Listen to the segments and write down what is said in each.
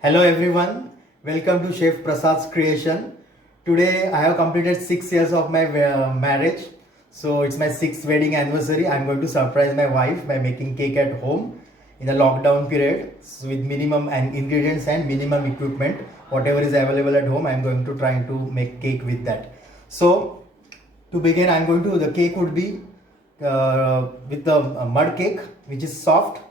Hello everyone, welcome to Chef Prasad's creation. Today I have completed 6 years of my marriage. So it's my 6th wedding anniversary. I'm going to surprise my wife by making cake at home in a lockdown period with minimum and ingredients and minimum equipment. Whatever is available at home, I'm going to try to make cake with that. So to begin, the cake would be with the mud cake, which is soft,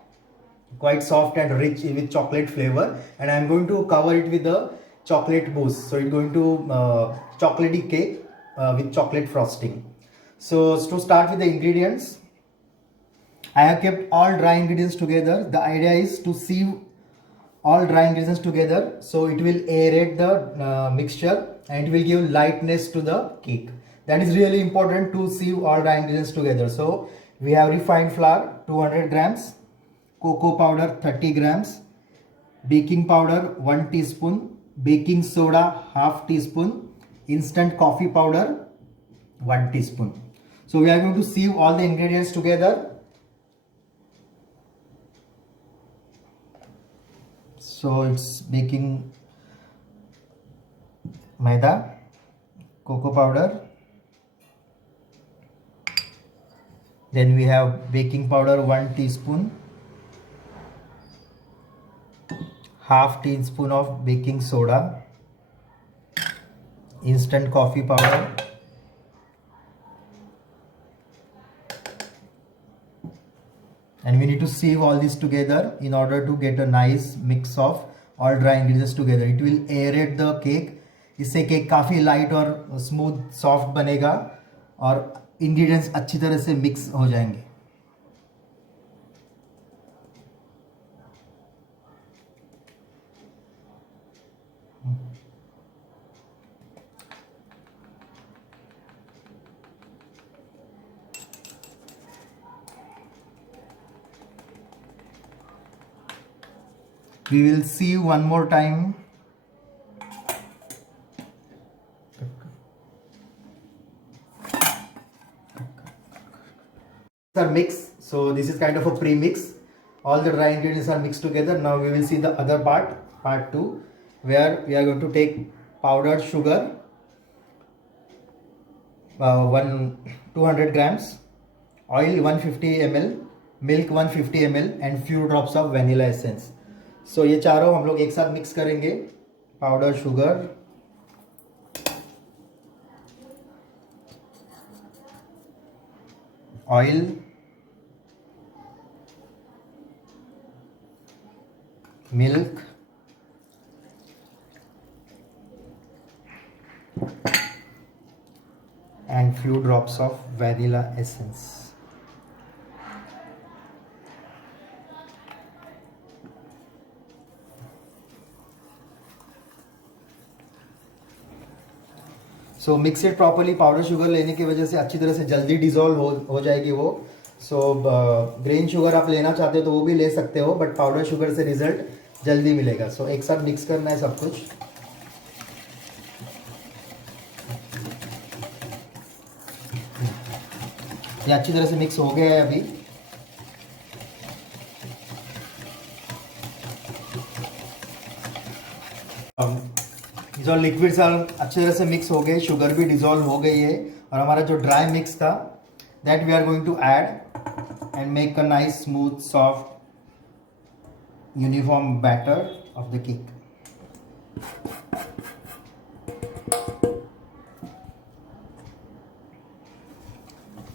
quite soft and rich with chocolate flavor, and I'm going to cover it with the chocolate mousse. So it's going to chocolatey cake with chocolate frosting. So to start with the ingredients, I have kept all dry ingredients together. The idea is to sieve all dry ingredients together, so it will aerate the mixture and it will give lightness to the cake. That is really important, to sieve all dry ingredients together. So we have refined flour 200 grams, cocoa powder 30 grams, baking powder 1 teaspoon, baking soda half teaspoon, instant coffee powder 1 teaspoon. So we are going to sieve all the ingredients together. So it's baking maida, cocoa powder, then we have baking powder 1 teaspoon, half teaspoon of baking soda, instant coffee powder, and we need to sieve all this together in order to get a nice mix of all dry ingredients together. It will aerate the cake. इससे केक काफ़ी लाइट और smooth soft बनेगा और इंग्रेडिएंट्स अच्छी तरह से मिक्स हो जाएंगे. We will sieve one more time. Are mixed, so this is kind of a pre-mix. All the dry ingredients are mixed together. Now we will see the other part 2, where we are going to take powdered sugar 200 grams, oil 150 ml, milk 150 ml and few drops of vanilla essence. So ये चारों हम लोग एक साथ मिक्स करेंगे. Powder sugar, oil, milk, and few drops of vanilla essence. So mix it properly. Powder sugar लेने की वजह से अच्छी तरह से जल्दी डिजोल्व हो जाएगी वो. सो ग्रेन शुगर आप लेना चाहते हो तो वो भी ले सकते हो, बट पाउडर शुगर से रिजल्ट जल्दी मिलेगा. सो एक साथ मिक्स करना है सब कुछ. ये अच्छी तरह से मिक्स हो गया है अभी. जो लिक्विड्स अच्छी तरह से मिक्स हो गए, शुगर भी डिजोल्व हो गई है, और हमारा जो ड्राई मिक्स था that we are going to add and make a nice smooth soft uniform batter of the cake.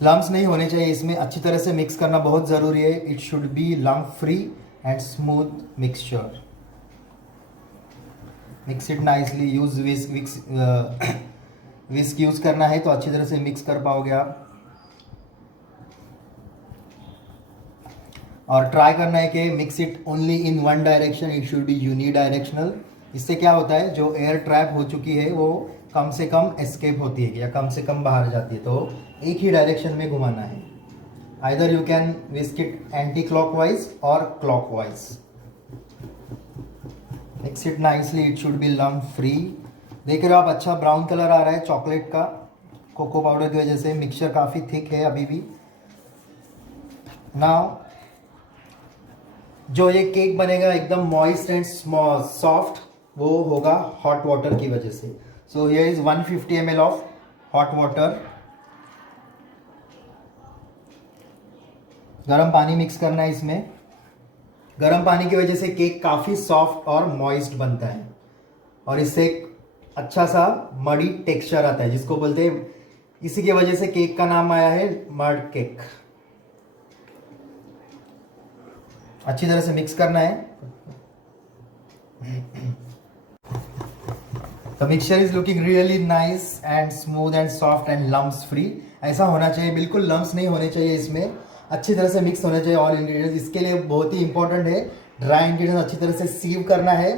Lumps नहीं होने चाहिए इसमें. अच्छी तरह से मिक्स करना बहुत ज़रूरी है. It should be lump free and smooth mixture. Mix it nicely. Use whisk use करना है तो अच्छी तरह से मिक्स कर पाओगे आप. और ट्राई करना है कि mix it only in one direction. It should B unidirectional. इससे क्या होता है, जो एयर ट्रैप हो चुकी है वो कम से कम एस्केप होती है या कम से कम बाहर जाती है. तो एक ही डायरेक्शन में घुमाना है. Either you can whisk it anti clockwise और clockwise. Mix it nicely. It should be lump free. देख रहे हो आप, अच्छा ब्राउन कलर आ रहा है चॉकलेट का कोको पाउडर की वजह से. मिक्सचर काफ़ी थिक है अभी भी. नाउ जो ये केक बनेगा एकदम मॉइस्ट एंड सॉफ्ट, वो होगा हॉट वाटर की वजह से। So here is 150 ml of hot water. गर्म पानी मिक्स करना है इसमें। गर्म पानी की वजह से केक काफ़ी सॉफ्ट और मॉइस्ट बनता है और इससे एक अच्छा सा मडी टेक्सचर आता है, जिसको बोलते हैं, इसी की वजह से केक का नाम आया है मड केक। अच्छी तरह से मिक्स करना है। The mixture is looking really nice and smooth and soft and lumps free. ऐसा होना चाहिए, बिल्कुल लम्स नहीं होने चाहिए इसमें। अच्छी तरह से मिक्स होना चाहिए ऑल इंग्रेडिएंट्स। इसके लिए बहुत ही इंपॉर्टेंट है, ड्राई इंग्रेडिएंट्स अच्छी तरह से सीव करना है,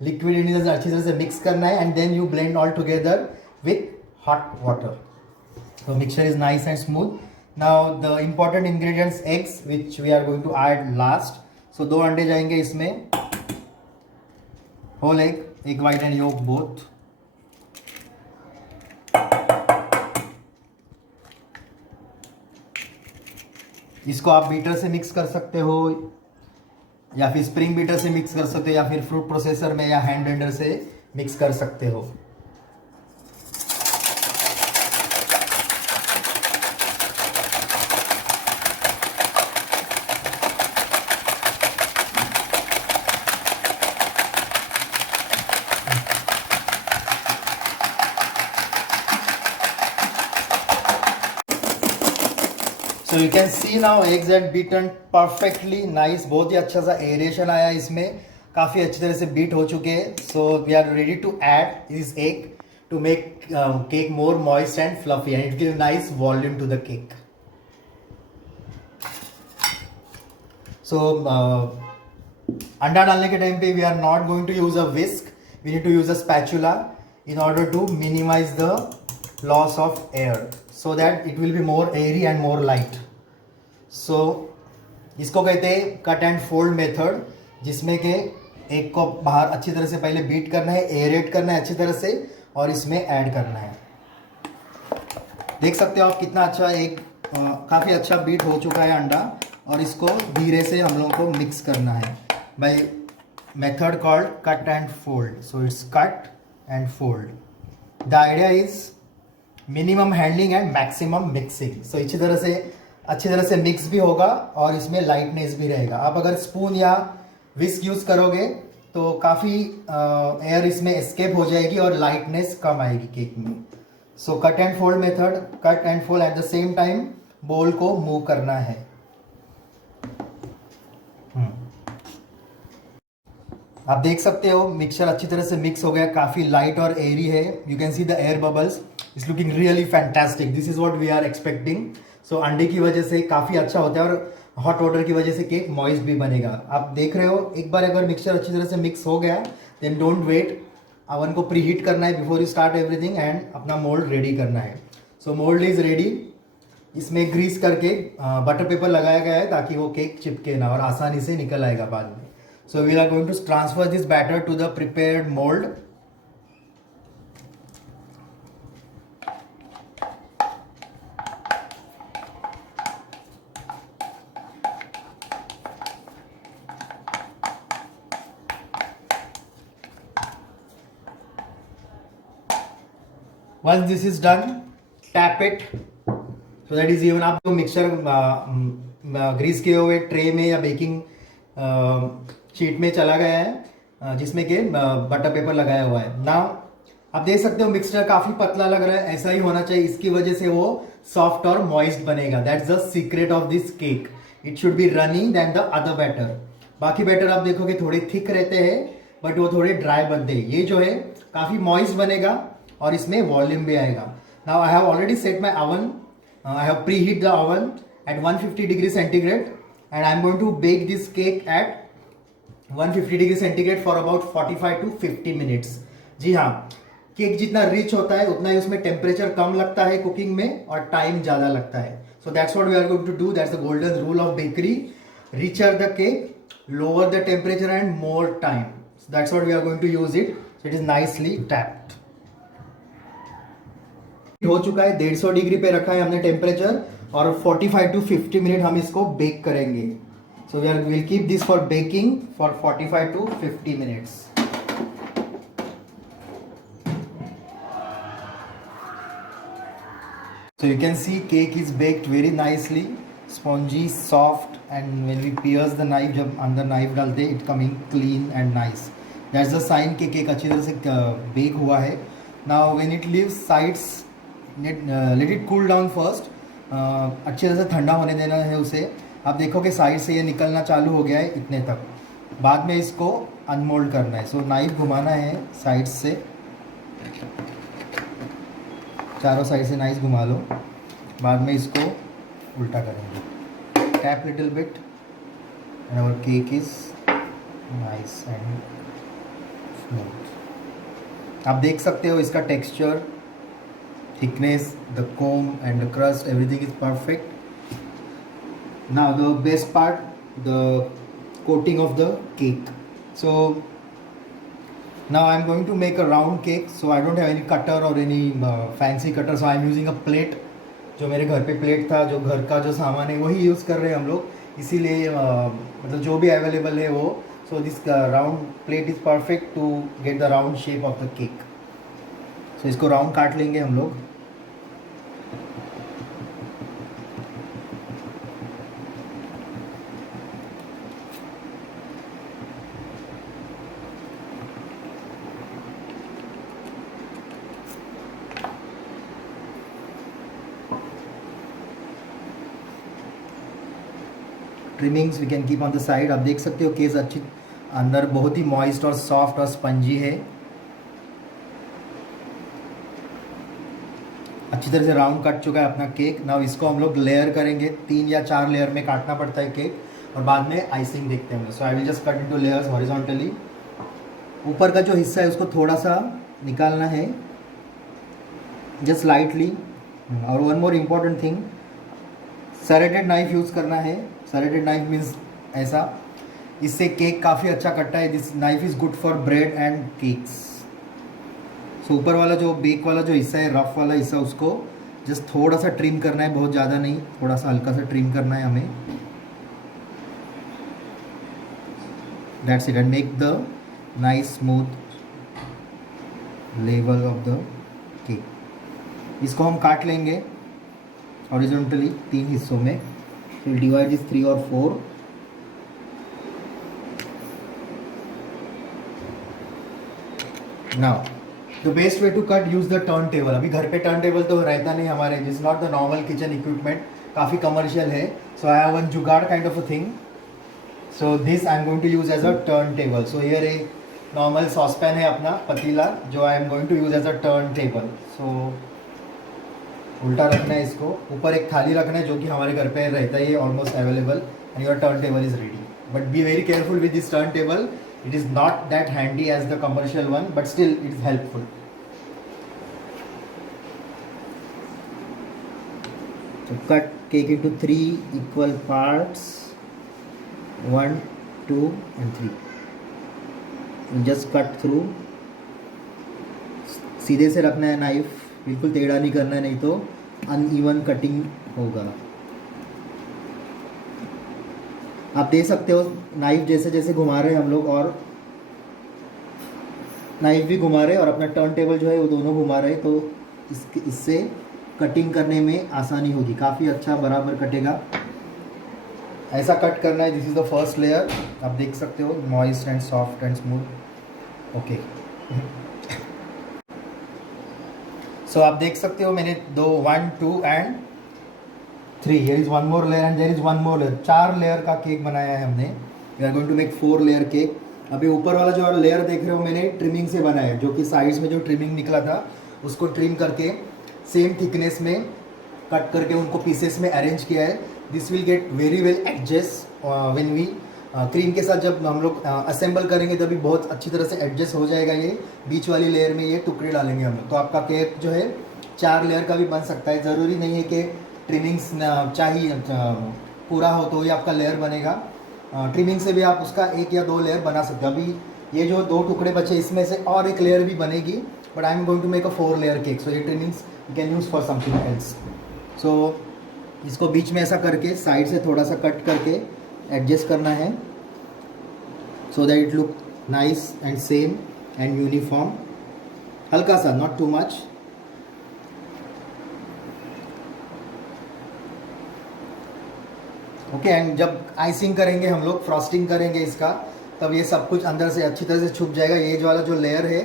लिक्विड इंग्रेडिएंट्स अच्छी तरह से मिक्स करना है, and then you blend all together with hot water. So mixture is nice and smooth. Now the important ingredients, eggs, which we are going to add last. So 2 अंडे जाएंगे इसमें, whole egg, egg white and yolk both. इसको आप बीटर से मिक्स कर सकते हो या फिर स्प्रिंग बीटर से मिक्स कर सकते हो या फिर फ्रूट प्रोसेसर में या हैंड ब्लेंडर से मिक्स कर सकते हो। So you can see now eggs and beaten perfectly nice, बहुत ही अच्छा सा एरेशन आया इसमें, काफ़ी अच्छी तरह से बीट हो चुके हैं। So we are ready to add this egg to make cake more moist and fluffy and it give nice volume to the cake. So अंडा डालने के टाइम पे we are not going to use a whisk, we need to use a spatula in order to minimize the loss of air, so that it will be more airy and more light. So इसको कहते हैं cut and fold method, जिसमें के एग को बाहर अच्छी तरह से पहले बीट करना है, एरेट करना है अच्छी तरह से, और इसमें ऐड करना है। देख सकते हो आप कितना अच्छा एग, काफ़ी अच्छा बीट हो चुका है अंडा, और इसको धीरे से हम लोगों को मिक्स करना है by method called cut and fold. So it's cut and fold. The idea is minimum handling and maximum mixing. So अच्छी तरह से मिक्स भी होगा और इसमें लाइटनेस भी रहेगा। आप अगर स्पून या विस्क यूज करोगे तो काफ़ी एयर इसमें एस्केप हो जाएगी और लाइटनेस कम आएगी केक में। So cut and fold method, cut and fold at the same time bowl को मूव करना है। आप देख सकते हो मिक्सचर अच्छी तरह से मिक्स हो गया, काफ़ी लाइट और एयरी है। You can see the air bubbles, it's looking really fantastic. This is what we are expecting. So अंडे की वजह से काफ़ी अच्छा होता है और हॉट वाटर की वजह से केक मॉइस्ट भी बनेगा। आप देख रहे हो, एक बार अगर मिक्सचर अच्छी तरह से मिक्स हो गया देन डोंट वेट, अवन को प्री हीट करना है before you start everything, and अपना मोल्ड रेडी करना है। सो मोल्ड इज रेडी। इसमें ग्रीस करके बटर पेपर लगाया गया है ताकि वो केक चिपके ना और आसानी से निकल आएगा बाद में। So we are going to transfer this batter to the prepared mold. Once this is done, tap it so that is even। आप जो मिक्सचर ग्रीस किए हुए ट्रे में या बेकिंग शीट में चला गया है, जिसमें के बटर पेपर लगाया हुआ है ना। आप देख सकते हो मिक्सचर काफ़ी पतला लग रहा है, ऐसा ही होना चाहिए, इसकी वजह से वो सॉफ्ट और मॉइस्ट बनेगा। That's the secret of this cake. It should be runny then the other batter. बाकी बैटर आप देखोगे थोड़े थिक रहते हैं बट वो थोड़े ड्राई बनते हैं। ये जो है काफ़ी मॉइस्ट बनेगा और इसमें वॉल्यूम भी आएगा। Now I have already set my oven, I have pre heat the oven at 150 degree centigrade and I am going to bake this cake at 150 degree centigrade for about 45 to 50 minutes। जी हाँ, केक जितना रिच होता है उतना ही उसमें टेम्परेचर कम लगता है कुकिंग में और टाइम ज़्यादा लगता है। So that's what we are going to do, that's the golden rule of bakery. Richer the cake, lower the temperature and more time. That's what we are going to use it. So it is nicely tapped. हो चुका है, 150 डिग्री पे रखा है हमने टेम्परेचर और 45 टू 50 मिनट हम इसको बेक करेंगे। So we'll keep this for baking for 45 to 50 minutes. So you can see cake is baked very nicely, spongy, soft, and when we pierce the knife, जब अंदर knife डालते हैं, it coming clean and nice. That's the sign कि cake अच्छी तरह से bake हुआ है. Now when it leaves sides, let it cool down first. अच्छी तरह से ठंडा होने देना है उसे. आप देखो कि साइड से ये निकलना चालू हो गया है इतने तक. बाद में इसको अनमोल्ड करना है. सो नाइफ घुमाना है साइड से, चारों साइड से नाइस घुमा लो. बाद में इसको उल्टा करेंगे. Tap little bit and our cake is nice and smooth. आप देख सकते हो इसका texture, thickness, the crumb and the crust, everything is perfect. Now the best part, the coating of the cake. So now I am going to make a round cake. So I don't have any cutter or any fancy cutter. So I am using a plate. जो मेरे घर पे प्लेट था, जो घर का जो सामान है वही यूज़ कर रहे हैं हम लोग. इसीलिए मतलब जो भी अवेलेबल है वो. So this round plate is perfect to get the round shape of the cake. So इसको राउंड काट लेंगे हम लोग. Trimmings we can keep on the side. आप देख सकते हो केस अच्छी अंदर बहुत ही मॉइस्ट और सॉफ्ट और स्पंजी है. अच्छी तरह से राउंड कट चुका है अपना केक. नाउ इसको हम लोग लेयर करेंगे. 3 या 4 लेयर में काटना पड़ता है केक और बाद में आइसिंग देखते हैं. So I will just cut into layers horizontally. ऊपर का जो हिस्सा है उसको थोड़ा सा निकालना है, जस्ट लाइटली. और one more important thing, serrated knife use करना है. सेरेटेड नाइफ मीन्स ऐसा, इससे केक काफ़ी अच्छा कटता है. This knife is good for bread and cakes. So ऊपर वाला जो बेक वाला जो हिस्सा है, रफ वाला हिस्सा, उसको जस्ट थोड़ा सा ट्रिम करना है, बहुत ज़्यादा नहीं, थोड़ा सा हल्का सा ट्रिम करना है हमें. That's it. And make the nice smooth level of the cake. इसको हम काट लेंगे हॉरिजॉन्टली 3 हिस्सों में. We'll divide this 3 or 4. Now the best way to cut, use the turntable. अभी घर पे टर्नटेबल तो रहता नहीं हमारे. This not the normal kitchen equipment, काफ़ी कमर्शियल है. So I have one jugaad kind of a thing. So this I am going to use as a turntable. So here एक नॉर्मल सॉसपैन है अपना पतीला, जो I am going to use as a turntable. So उल्टा रखना है इसको. ऊपर एक थाली रखना है जो कि हमारे घर पे रहता है, ये almost available. And your turn table is ready. But be very careful with this turn table. It is not that handy as the commercial one, but still it is helpful. तो cut cake into 3 equal parts, 1, 2 and 3. Just cut through. सीधे से रखना है नाइफ, बिल्कुल टेढ़ा नहीं करना है, नहीं तो अनइवन कटिंग होगा. आप देख सकते हो नाइफ जैसे जैसे घुमा रहे हैं हम लोग, और नाइफ भी घुमा रहे हैं और अपना टर्न टेबल जो है वो दोनों घुमा रहे हैं. तो इससे कटिंग करने में आसानी होगी, काफ़ी अच्छा बराबर कटेगा. ऐसा कट करना है. This is the first layer. आप देख सकते हो moist and soft and smooth. Okay. So आप देख सकते हो मैंने 1, 2 and 3. here is one more layer and there is one more layer. 4 layer का केक बनाया है हमने. We are going to make 4 layer cake. अभी ऊपर वाला जो लेयर देख रहे हो मैंने ट्रिमिंग से बनाया है, जो कि साइड्स में जो ट्रिमिंग निकला था उसको ट्रिम करके सेम थिकनेस में कट करके उनको पीसेस में अरेंज किया है. This will get very well adjust when we cream के साथ जब हम लोग असेंबल करेंगे तभी बहुत अच्छी तरह से एडजस्ट हो जाएगा. ये बीच वाली लेयर में ये टुकड़े डालेंगे हम लोग, तो आपका केक जो है 4 लेयर का भी बन सकता है. ज़रूरी नहीं है कि ट्रिमिंग्स चाहिए पूरा हो तो ही आपका लेयर बनेगा. ट्रिमिंग से भी आप उसका 1 या 2 लेयर बना सकते हो. अभी ये जो 2 टुकड़े बचे इसमें से और एक लेयर भी बनेगी, but I am going to make a 4 layer cake. So ये trimmings you can use for something else. So इसको बीच में ऐसा करके साइड से थोड़ा सा कट करके एडजस्ट करना है so that it look nice and same and uniform. हल्का सा, not too much. Okay, and जब आइसिंग करेंगे हम लोग, फ्रॉस्टिंग करेंगे इसका, तब ये सब कुछ अंदर से अच्छी तरह से छुप जाएगा. ये जो वाला जो लेयर है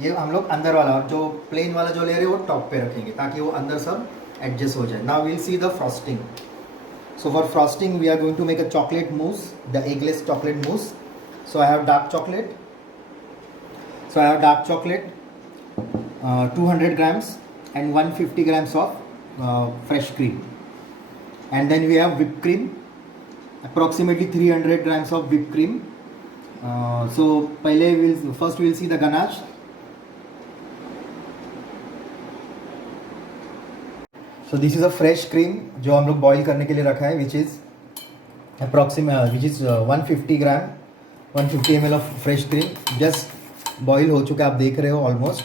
ये हम लोग अंदर वाला, और जो प्लेन वाला जो लेयर है वो टॉप पे रखेंगे ताकि वो अंदर सब एडजस्ट हो जाए. Now we'll see the frosting. So for frosting we are going to make a chocolate mousse, the eggless chocolate mousse. So I have dark chocolate. So I have dark chocolate, 200 grams and 150 grams of fresh cream, and then we have whipped cream, approximately 300 grams of whipped cream. So first we'll see the ganache. So this is a fresh cream जो हम लोग बॉईल करने के लिए रखा है, which is 150 gram, 150 ml of fresh cream. Just boil हो चुका है, आप देख रहे हो almost.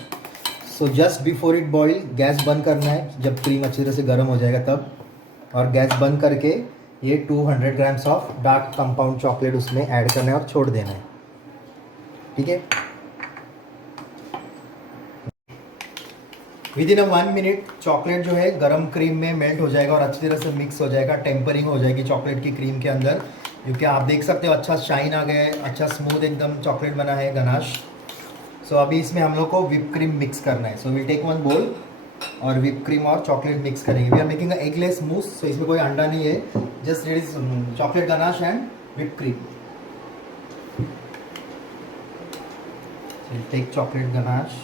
So just before it boil gas बंद करना है, जब क्रीम अच्छी तरह से गर्म हो जाएगा तब. और गैस बंद करके ये 200 grams of dark compound chocolate उसमें ऐड करना है और छोड़ देना है. ठीक है. विद इन 1 मिनट चॉकलेट जो है गर्म क्रीम में मेल्ट हो जाएगा और अच्छी तरह से मिक्स हो जाएगा, टेम्परिंग हो जाएगी चॉकलेट की क्रीम के अंदर. क्योंकि आप देख सकते हो अच्छा शाइन आ गया है, अच्छा स्मूथ एकदम चॉकलेट बना है गनाश. सो अभी इसमें हम लोग को विप क्रीम मिक्स करना है. So will take one bowl और विप क्रीम और चॉकलेट मिक्स करेंगे. We are making a eggless mousse, so इसमें कोई अंडा नहीं है, just it is chocolate ganache and whip cream. Will take chocolate ganache.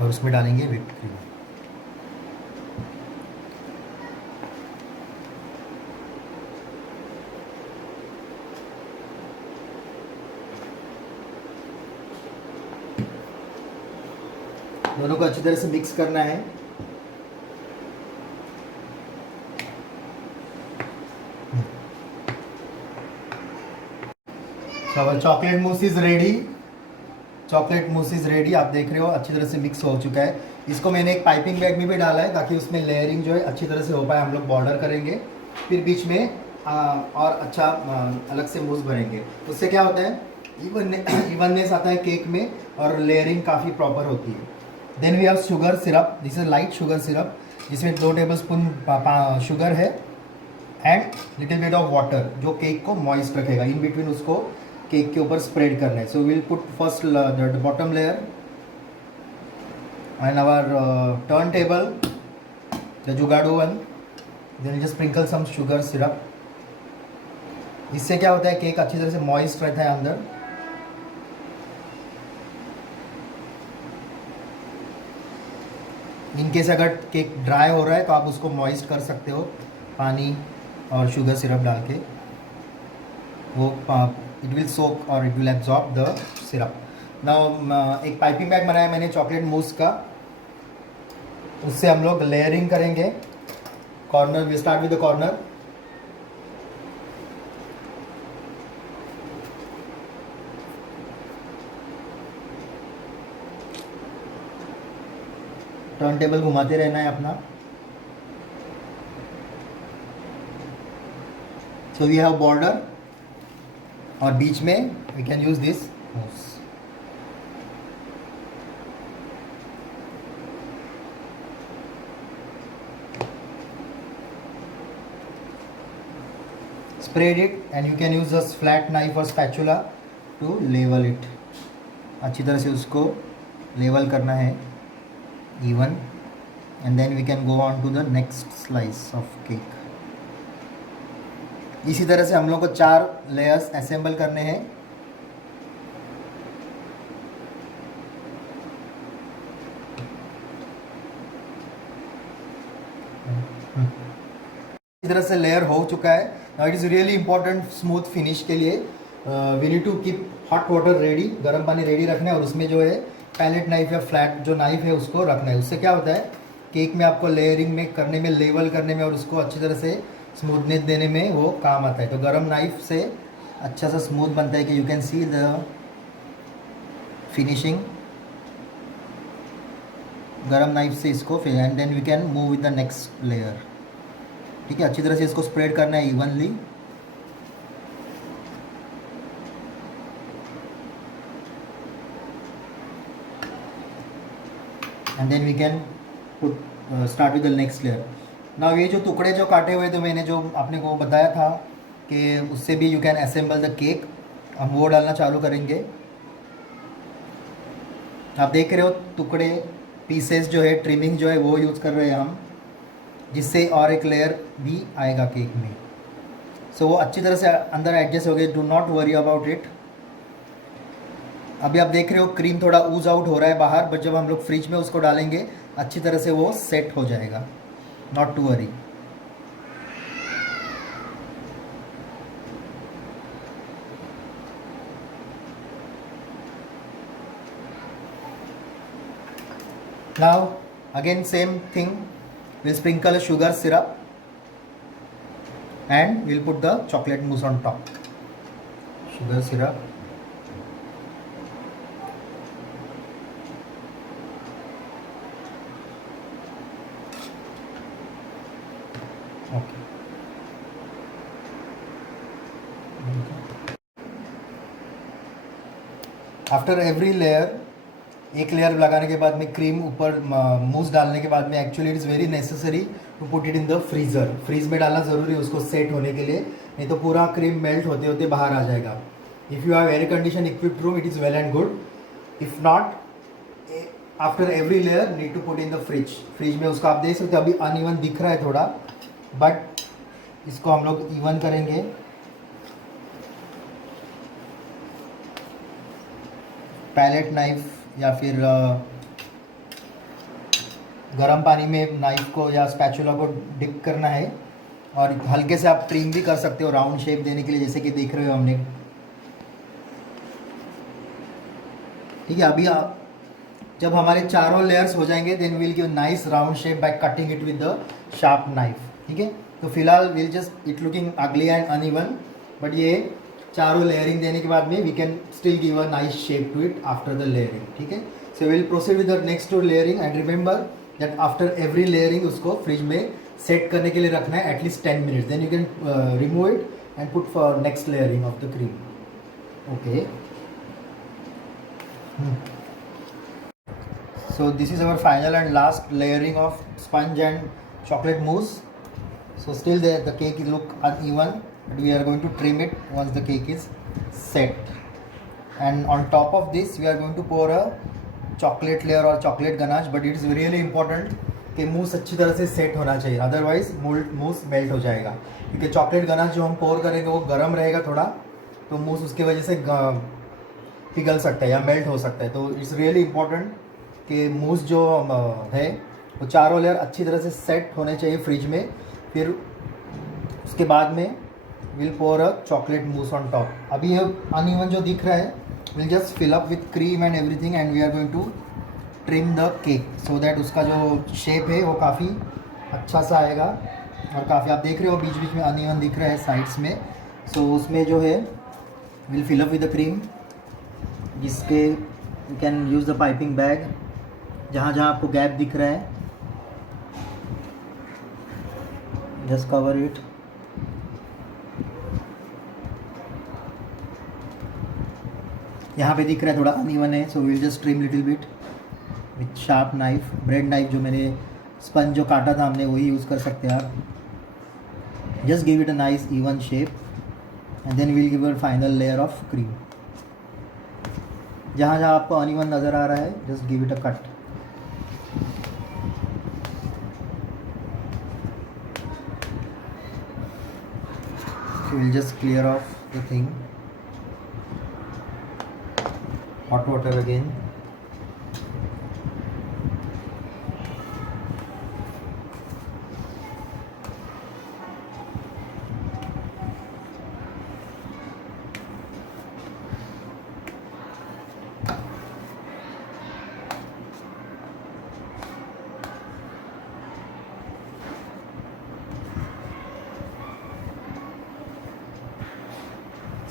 और उसमें डालेंगे विप क्रीम. दोनों को अच्छी तरह से मिक्स करना है. Chocolate mousse is ready. Chocolate mousse is ready. आप देख रहे हो अच्छी तरह से मिक्स हो चुका है. इसको मैंने एक पाइपिंग बैग में भी डाला है ताकि उसमें लेयरिंग जो है अच्छी तरह से हो पाए. हम लोग बॉर्डर करेंगे, फिर बीच में और अच्छा अलग से मूस भरेंगे. उससे क्या होता है, इवननेस आता है केक में और लेयरिंग काफ़ी प्रॉपर होती है. Then we have sugar syrup. This is light sugar syrup जिसमें 2 टेबलस्पून शुगर है and little bit of water जो केक को मॉइस्ट रखेगा. इन बिटवीन उसको केक के ऊपर स्प्रेड करना है. So will put first the bottom layer and our turn table, the जुगाड़ो one. Then just sprinkle some sugar syrup. इससे क्या होता है, केक अच्छी तरह से मॉइस्ट रहता है अंदर. इनकेस अगर केक ड्राई हो रहा है तो आप उसको मॉइस्ट कर सकते हो पानी और शुगर सिरप डाल के. वो इट विल सोक और it will absorb the syrup. Now एक पाइपिंग बैग बनाया मैंने चॉकलेट मूस का, उससे हम लोग लेयरिंग करेंगे. Corner, we start with the corner. Turntable घुमाते रहना है अपना. सो वी हैव बॉर्डर और बीच में we can use this mousse. Spread it and you can use a flat knife or spatula to level it. अच्छी तरह से उसको लेवल करना है even, and then we can go on to the next slice of cake. इसी तरह से हम लोग को 4 लेयर्स असेंबल करने हैं. इस तरह से लेयर हो चुका है. Now it is really important smooth finish के लिए we need to keep hot water ready. गर्म पानी रेडी रखना है और उसमें जो है पैलेट नाइफ या फ्लैट जो नाइफ है उसको रखना है. उससे क्या होता है, केक में आपको लेयरिंग में करने में, लेवल करने में और उसको अच्छी तरह से स्मूथनेस देने में वो काम आता है. तो गर्म नाइफ से अच्छा सा स्मूथ बनता है कि you can see the finishing. गरम नाइफ से इसको फिर and then we can move with the next layer. ठीक है, अच्छी तरह से इसको स्प्रेड करना है evenly. And then we can put start with the next layer. Now ये जो टुकड़े जो काटे हुए थे मैंने जो आपने को बताया था कि उससे भी you can assemble the cake, हम वो डालना चालू करेंगे। आप देख रहे हो टुकड़े पीसेस जो है, ट्रिमिंग जो है वो यूज़ कर रहे हैं हम, जिससे और एक लेयर भी आएगा केक में। सो वो अच्छी तरह से अंदर एडजस्ट हो गए, do not worry about it. अभी आप देख रहे हो क्रीम थोड़ा ऊज आउट हो रहा है बाहर, बट जब हम लोग फ्रिज में उसको डालेंगे अच्छी तरह से वो सेट हो जाएगा, not to worry. Now again same thing, we'll sprinkle a sugar syrup and we'll put the chocolate mousse on top. Sugar syrup, okay. After every layer, एक लेयर लगाने के बाद में क्रीम ऊपर मूस डालने के बाद में actually it is very necessary to put it in the freezer. Freeze में डालना ज़रूरी है उसको सेट होने के लिए, नहीं तो पूरा क्रीम मेल्ट होते होते बाहर आ जाएगा। If you have air condition equipped room it is well and good, if not after every layer need to put in the fridge. Fridge में उसको आप देख सकते हो अभी अनइवन दिख रहा है थोड़ा, बट इसको हम लोग इवन करेंगे। पैलेट नाइफ या फिर गर्म पानी में नाइफ को या स्पैचुला को डिप करना है, और हल्के से आप ट्रिम भी कर सकते हो राउंड शेप देने के लिए, जैसे कि देख रहे हो हमने। ठीक है, अभी आप जब हमारे चारों लेयर्स हो जाएंगे then will give nice round shape by cutting it with the sharp knife. ठीक है, तो फिलहाल will just it looking ugly and uneven, but ये चारों लेयरिंग देने के बाद में we can still give a nice shape to it after the layering. ठीक है, so will proceed with the next two layering and remember that after every layering उसको fridge में सेट करने के लिए रखना है at least 10 minutes, then you can remove it and put for next layering of the cream. Okay, so this is our final and last layering of sponge and chocolate mousse. So still the cake is look uneven, but we are going to trim it once the cake is set. And on top of this we are going to pour a chocolate layer or chocolate ganache, but it is really important कि मूस अच्छी तरह से सेट होना चाहिए, अदरवाइज मूस मेल्ट हो जाएगा। क्योंकि chocolate ganache जो हम पोर करेंगे वो गर्म रहेगा थोड़ा, तो मूस उसकी वजह से पिघल सकता है या मेल्ट हो सकता है। तो इट्स रियली इम्पॉर्टेंट कि मूस जो है वो चारों लेयर अच्छी तरह से सेट होने चाहिए फ्रिज में। फिर उसके बाद में will pour a chocolate mousse on top. अभी ये अनइवन जो दिख रहा है will just fill up with cream and everything and we are going to trim the cake so that उसका जो शेप है वो काफ़ी अच्छा सा आएगा। और काफ़ी आप देख रहे हो बीच बीच में अनइवन दिख रहा है साइड्स में, सो उसमें जो है will fill up with the cream, जिसके you can use the piping bag. जहाँ जहाँ आपको गैप दिख रहा है जस्ट कवर इट। यहाँ पे दिख रहा है थोड़ा अनइवन है, so will just trim little bit with sharp knife. Bread knife जो मैंने स्पंज जो काटा था हमने वही यूज़ कर सकते हैं आप। Just give it a nice even shape and then will give a final layer of cream. जहाँ जहाँ आपको अनइवन नज़र आ रहा है just give it a cut. We'll just clear off the thing. Hot water again.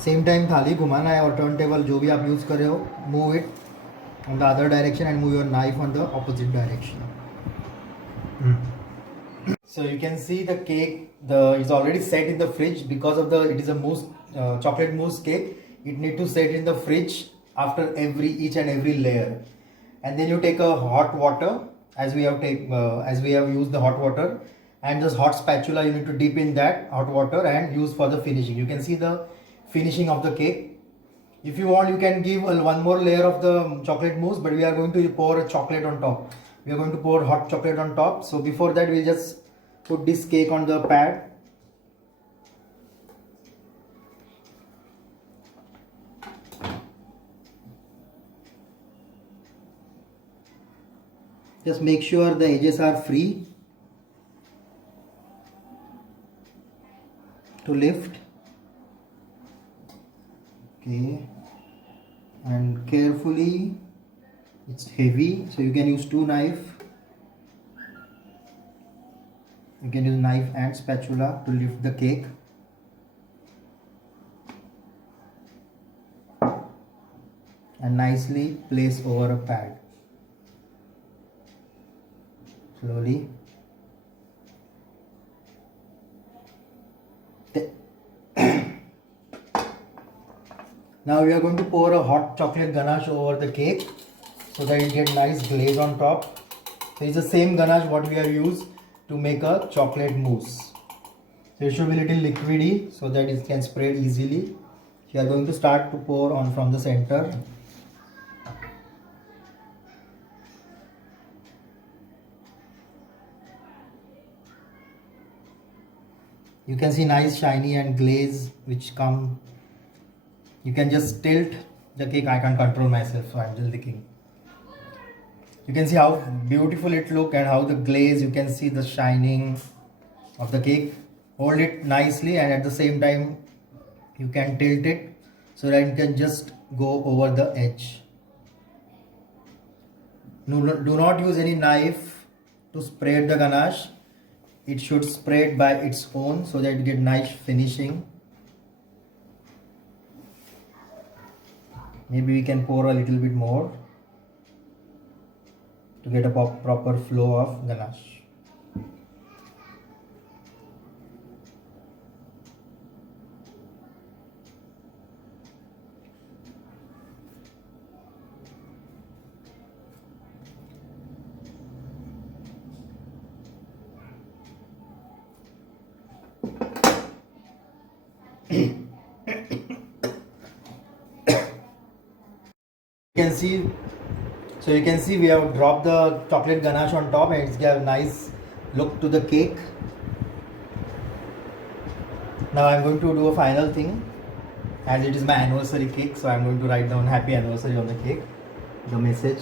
Same time थाली घुमाना है और टर्न टेबल जो भी आप यूज़ कर रहे हो, move it on the other direction and move your knife on the opposite direction. So you can see the cake, it's already set in the fridge because of it is a mousse, chocolate mousse cake. It need to set in the fridge after each and every layer, and then you take a hot water as we have used the hot water, and this hot spatula you need to dip in that hot water and use for the finishing. You can see the finishing of the cake. If you want, you can give one more layer of the chocolate mousse, but we are going to pour a chocolate on top. We are going to pour hot chocolate on top. So before that, we'll just put this cake on the pad. Just make sure the edges are free to lift. Okay, and carefully, it's heavy, so you can use two knives. You can use knife and spatula to lift the cake. And nicely place over a pad. Slowly. Now we are going to pour a hot chocolate ganache over the cake so that it gets nice glaze on top. So it's the same ganache what we are used to make a chocolate mousse. So it should be a little liquidy so that it can spread easily. We are going to start to pour on from the center. You can see nice shiny and glaze which come. You can just tilt the cake. I can't control myself, so I'm just licking. You can see how beautiful it looks and how the glaze, you can see the shining of the cake. Hold it nicely and at the same time you can tilt it so that it can just go over the edge. Do not use any knife to spread the ganache. It should spread by its own so that you get nice finishing. Maybe we can pour a little bit more to get a proper flow of ganache. You can see we have dropped the chocolate ganache on top and it's got a nice look to the cake. Now I'm going to do a final thing, as it is my anniversary cake, so I'm going to write down happy anniversary on the cake, the message.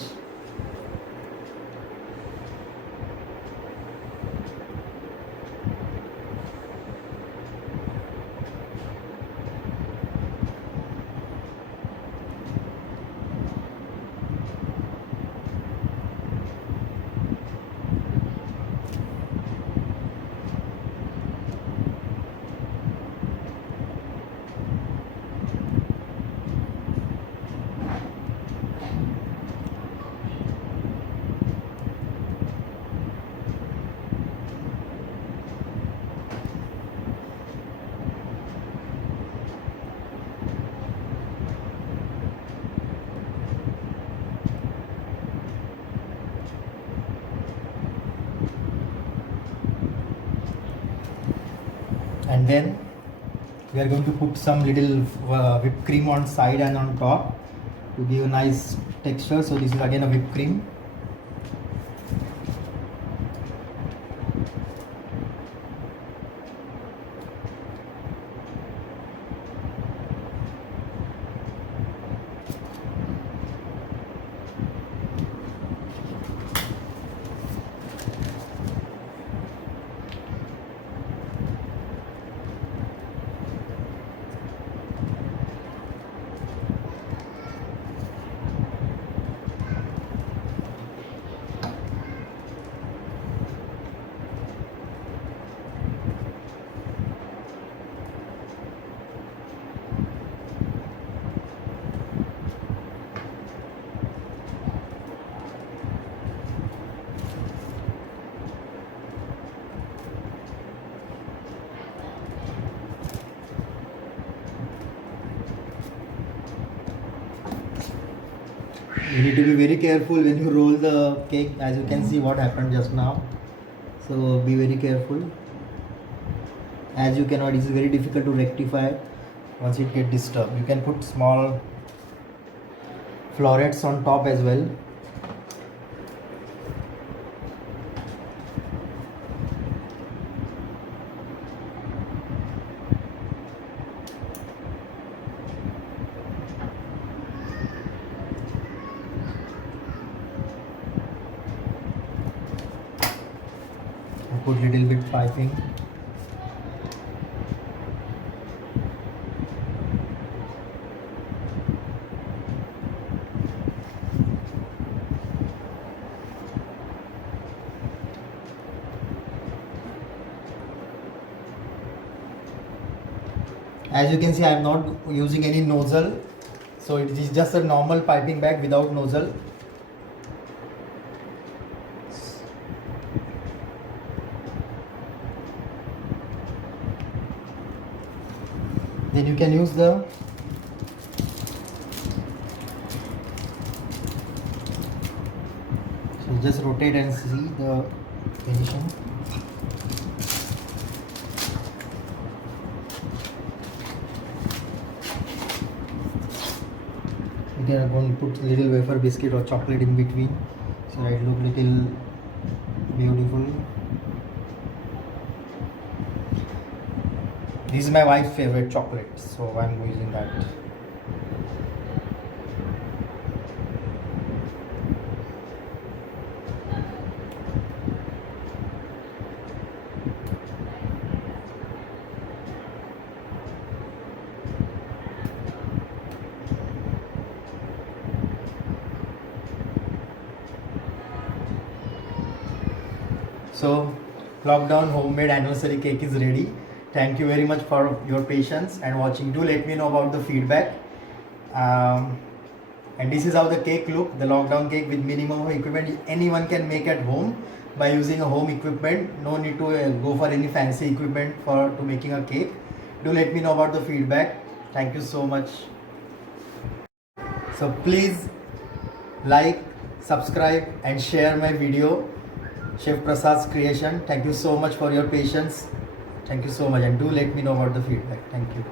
And then we are going to put some little whipped cream on side and on top to give a nice texture. So this is again a whipped cream. You need to be very careful when you roll the cake. As you can see what happened just now. So be very careful. As you cannot, it is very difficult to rectify once it get disturbed. You can put small florets on top as well. Put little bit piping. As you can see, I am not using any nozzle, so it is just a normal piping bag without nozzle. Then you can use the just rotate and see the finishing. You are going to put little wafer biscuit or chocolate in between, so it look little beautiful. This is my wife's favorite chocolate, so I'm using that. So, lockdown homemade anniversary cake is ready. Thank you very much for your patience and watching. Do let me know about the feedback. And this is how the cake look, the lockdown cake with minimum of equipment. Anyone can make at home by using a home equipment. No need to go for any fancy equipment to making a cake. Do let me know about the feedback. Thank you so much. So please like, subscribe and share my video. Chef Prasad's creation. Thank you so much for your patience. Thank you so much, and do let me know about the feedback. Thank you.